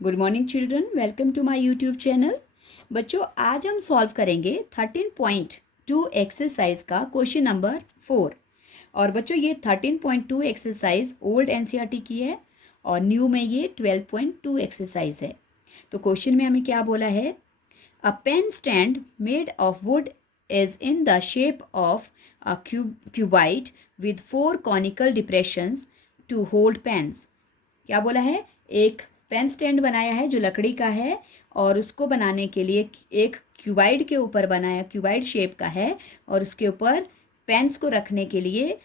Good morning children, welcome to my YouTube channel. बच्चों, आज हम सॉल्व करेंगे 13.2 एक्सरसाइज का क्वेश्चन नंबर 4। और बच्चों, ये 13.2 एक्सरसाइज ओल्ड एनसीईआरटी की है और न्यू में ये 12.2 एक्सरसाइज है। तो क्वेश्चन में हमें क्या बोला है? A pen stand made of wood is in the shape of a cuboid with 4 conical depressions to hold pens. क्या बोला है? एक पेन स्टैंड बनाया है जो लकड़ी का है और उसको बनाने के लिए एक क्यूबाइड के ऊपर बनाया, क्यूबाइड शेप का है और उसके ऊपर पेन्स को रखने के लिए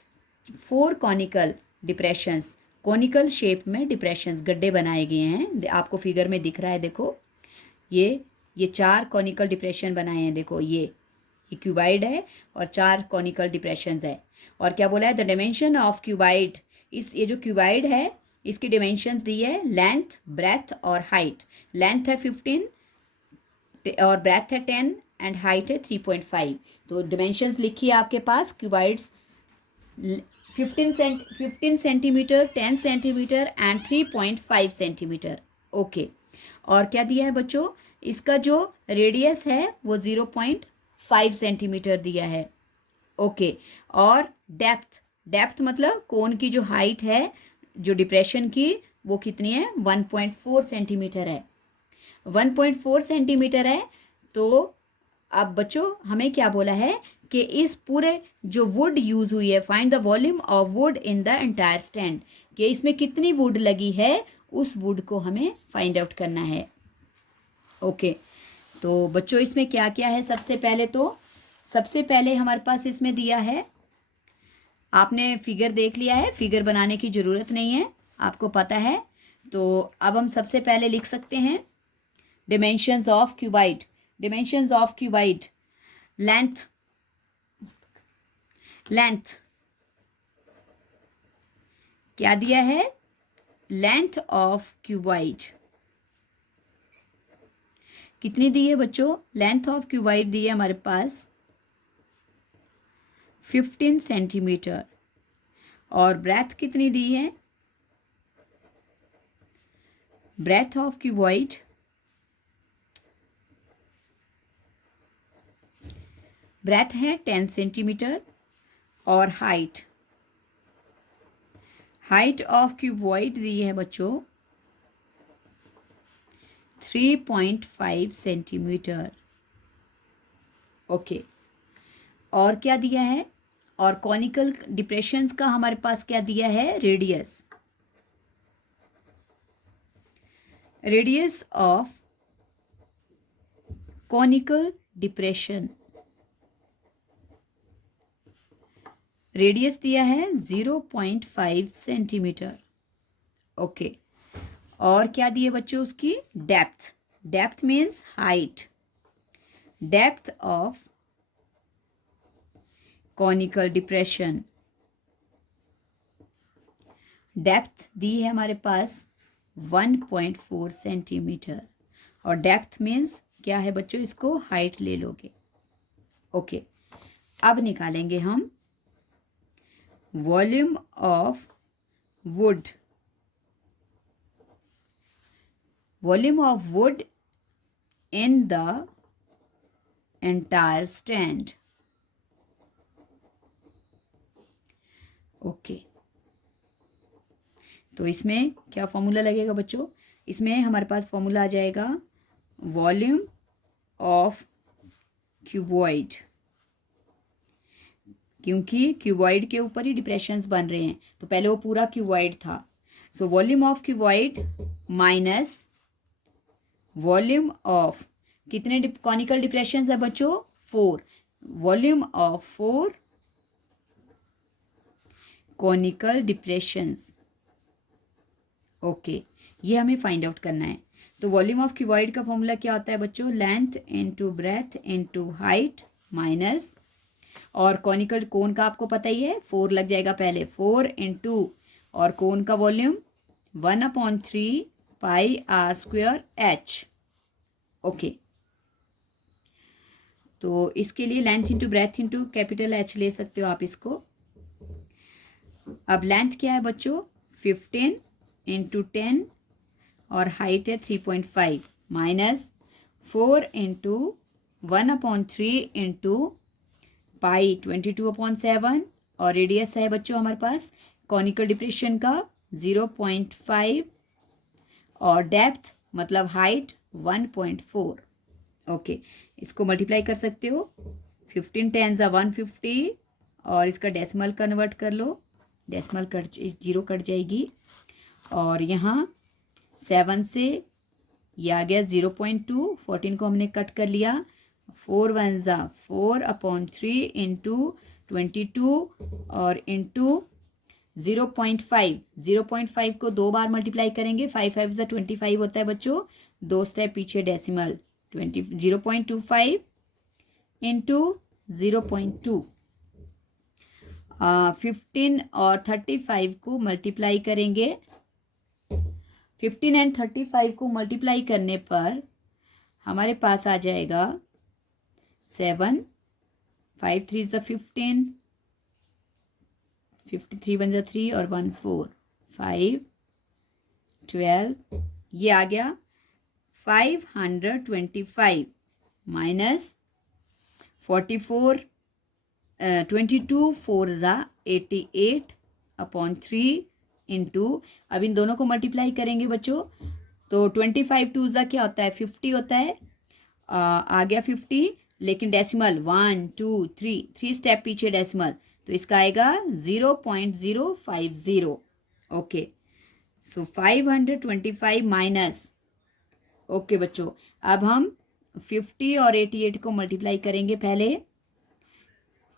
4 कॉनिकल डिप्रेशंस, कॉनिकल शेप में डिप्रेशंस, गड्ढे बनाए गए हैं। आपको फिगर में दिख रहा है, देखो ये 4 कॉनिकल डिप्रेशन बनाए हैं। देखो ये क्यूबाइड है और 4 कॉनिकल डिप्रेशंस है। और क्या बोला है? द डायमेंशन ऑफ क्यूबाइड, ये जो क्यूबाइड है इसकी डिमेंशंस दी है, लेंथ, ब्रेथ और हाइट। लेंथ है 15 और ब्रेथ है 10 एंड हाइट है 3.5। तो डिमेंशंस लिखी है आपके पास। क्यूबाइड्स 15 centimetre, 10 centimetre and 3.5 centimetre. Okay. और क्या दिया है बच्चों? इसका जो रेडियस है वो 0.5 सेंटीमीटर दिया है। ओके। और डेप्थ मतलब कोन की जो हाइट है, जो डिप्रेशन की, वो कितनी है? 1.4 सेंटीमीटर है। 1.4 सेंटीमीटर है। तो अब बच्चों हमें क्या बोला है कि इस पूरे जो वुड यूज़ हुई है, find the volume of would in the entire stand, कि इसमें कितनी वुड लगी है, उस वुड को हमें फाइंड आउट करना है। ओके। तो बच्चों इसमें क्या क्या है? सबसे पहले हमारे पास इसमें दिया है, आपने फिगर देख लिया है, फिगर बनाने की ज़रूरत नहीं है, आपको पता है। तो अब हम सबसे पहले लिख सकते हैं dimensions of cuboid. Dimensions of cuboid, length क्या दिया है? लेंथ ऑफ क्यूबाइड कितनी दी है बच्चों? लेंथ ऑफ क्यूबाइड दी है हमारे पास 15 सेंटीमीटर। और ब्रेथ कितनी दी है? ब्रेथ ऑफ क्यूबॉइड ब्रेथ है 10 सेंटीमीटर। और हाइट ऑफ क्यूबॉइड दी है बच्चों 3.5 सेंटीमीटर। ओके। और क्या दिया है? और कॉनिकल डिप्रेशंस का हमारे पास क्या दिया है? Radius of conical depression, radius दिया है 0.5 सेंटीमीटर। ओके। और क्या दिए बच्चों? उसकी depth means height. Depth of conical depression, depth दी है हमारे पास 1.4 सेंटीमीटर। और डेप्थ मीन्स क्या है बच्चों? इसको हाइट ले लोगे। ओके। अब निकालेंगे हम volume of would. Volume of would in the entire stand. Okay. तो इसमें क्या फॉर्मूला लगेगा बच्चों? इसमें हमारे पास फॉर्मूला आ जाएगा वॉल्यूम ऑफ क्यूबॉइड, क्योंकि क्यूबॉइड के ऊपर ही डिप्रेशंस बन रहे हैं। तो पहले वो पूरा क्यूबॉइड था। So volume of cuboid minus volume of कितने कॉनिकल डिप्रेशंस है बच्चों? 4। Volume of 4 conical depressions. Okay. ये हमें फाइंड आउट करना है। तो वॉल्यूम ऑफ क्यूबॉइड का फॉर्मूला क्या होता है बच्चों? Length into breadth into height minus, और कॉनिकल कोन का आपको पता ही है, 4 लग जाएगा पहले, 4 इंटू और कोन का volume 1/3 pi r square h. Okay. तो इसके लिए length into breadth into capital h ले सकते हो आप इसको। अब लेंथ क्या है बच्चों? 15 इंटू 10 और हाइट है 3.5 माइनस 4 इंटू 1/3 इंटू पाई 22/7 और रेडियस है बच्चों हमारे पास कॉनिकल डिप्रेशन का 0.5 और डेप्थ मतलब हाइट 1.4। ओके, इसको मल्टीप्लाई कर सकते हो। 15 10 150 और इसका डेसिमल कन्वर्ट कर लो, डेसिमल कट 0 कट जाएगी और यहाँ 7 से ये आ गया 0.2, 14 को हमने कट कर लिया, 4 1 4/3 इंटू 22 और इंटू 0.5 को 2 बार मल्टीप्लाई करेंगे, 5 5 25 होता है बच्चों, 2 स्टेप पीछे डेसिमल 0.25 इंटू 0.2। 15 और 35 को मल्टीप्लाई करेंगे, 15 एंड 35 को मल्टीप्लाई करने पर हमारे पास आ जाएगा 7 5 3 15, 53 1 3 और 1 4 5 12, ये आ गया 525 माइनस 44 22 4 88/3 इंटू, अब इन दोनों को मल्टीप्लाई करेंगे बच्चों तो 25 2 क्या होता है 50 होता है, आ गया 50, लेकिन डेसिमल 1 2 3 स्टेप पीछे डेसिमल, तो इसका आएगा 0.050। ओके, सो 525 माइनस, ओके बच्चों, अब हम 50 और 88 को मल्टीप्लाई करेंगे पहले,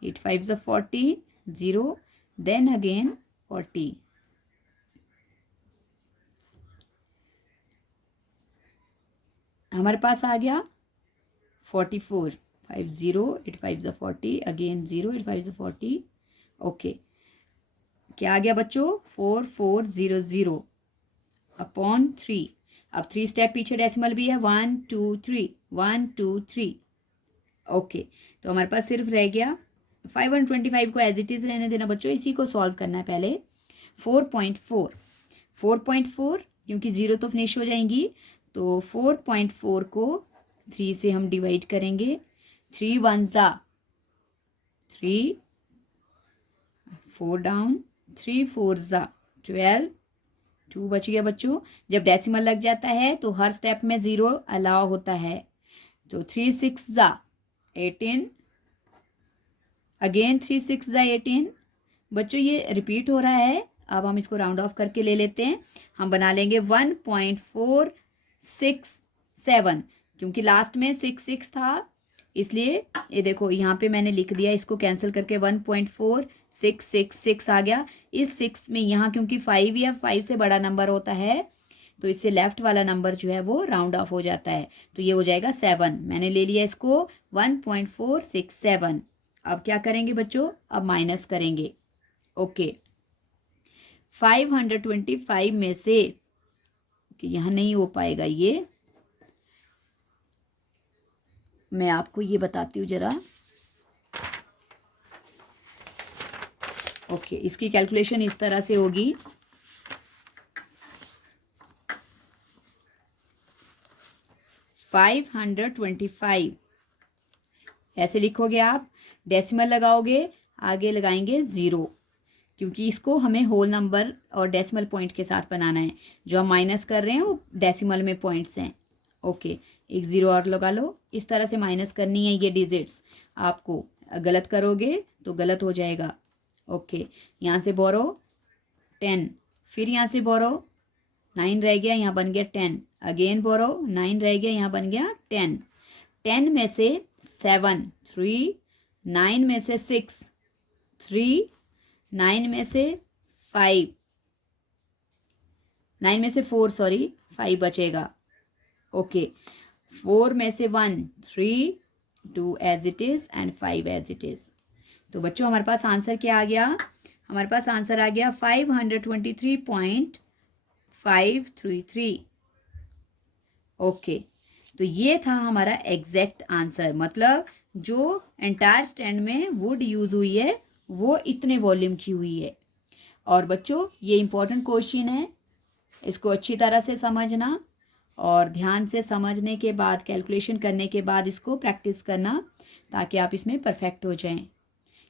8 5 40 0 देन अगेन 40, हमारे पास आ गया 44 5 0 8 5 40 अगेन 0 8 5 40। ओके, क्या आ गया बच्चों 4400/3, अब 3 स्टेप पीछे डेसिमल भी है 1 2 3 1 2 3। ओके, तो हमारे पास सिर्फ रह गया 525 को एज इट इज़ रहने देना बच्चों, इसी को सॉल्व करना है पहले। 4.4 क्योंकि 0 तो फिनिश हो जाएंगी, तो 4.4 को 3 से हम डिवाइड करेंगे, 3 1 3 4 डाउन, 3 4 12, 2 बच गया बच्चों। जब डेसिमल लग जाता है तो हर स्टेप में 0 अलाउ होता है, तो 3 6 18 अगेन 3 6 18 बच्चों, ये रिपीट हो रहा है। अब हम इसको राउंड ऑफ करके ले लेते हैं, हम बना लेंगे 1.467 क्योंकि लास्ट में 6 था, इसलिए ये देखो यहाँ पे मैंने लिख दिया, इसको कैंसिल करके 1.4666 आ गया। इस 6 में यहाँ क्योंकि 5 या 5 से बड़ा नंबर होता है तो इससे लेफ्ट वाला नंबर जो है वो राउंड ऑफ हो जाता है, तो ये हो जाएगा 7, मैंने ले लिया इसको 1.467। अब क्या करेंगे बच्चों, अब माइनस करेंगे। ओके, 525 में से, कि यहाँ नहीं हो पाएगा ये, मैं आपको ये बताती हूँ जरा। ओके, इसकी कैलकुलेशन इस तरह से होगी, $525 ऐसे लिखोगे आप, डेसिमल लगाओगे, आगे लगाएंगे 0 क्योंकि इसको हमें होल नंबर और डेसिमल पॉइंट के साथ बनाना है, जो हम माइनस कर रहे हैं वो डेसिमल में पॉइंट्स हैं। ओके, एक 0 और लगा लो, इस तरह से माइनस करनी है ये डिजिट्स, आपको गलत करोगे तो गलत हो जाएगा। ओके, यहाँ से बोरो 10, फिर यहाँ से बोरो 9 रह गया, यहाँ बन गया 10, अगेन बोरो 9 रह गया, यहाँ बन गया 10, 10 में से 7 3, 9 में से 6 3, 9 में से 5, 9 में से 4 सॉरी 5 बचेगा। ओके, 4 में से 1 3, 2 as it is and 5 as it is. तो बच्चों हमारे पास आंसर क्या आ गया, हमारे पास आंसर आ गया 523.533। ओके, तो ये था हमारा एग्जैक्ट आंसर, मतलब जो एंटायर स्टैंड में वुड यूज़ हुई है वो इतने वॉल्यूम की हुई है। और बच्चों ये इंपॉर्टेंट क्वेश्चन है, इसको अच्छी तरह से समझना और ध्यान से समझने के बाद, कैलकुलेशन करने के बाद इसको प्रैक्टिस करना, ताकि आप इसमें परफेक्ट हो जाएं,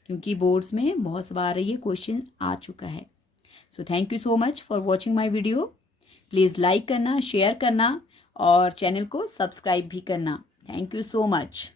क्योंकि बोर्ड्स में बहुत बार ये क्वेश्चन आ चुका है। So thank you so much for watching my video. Please like करना, शेयर करना और चैनल को सब्सक्राइब भी करना। Thank you so much.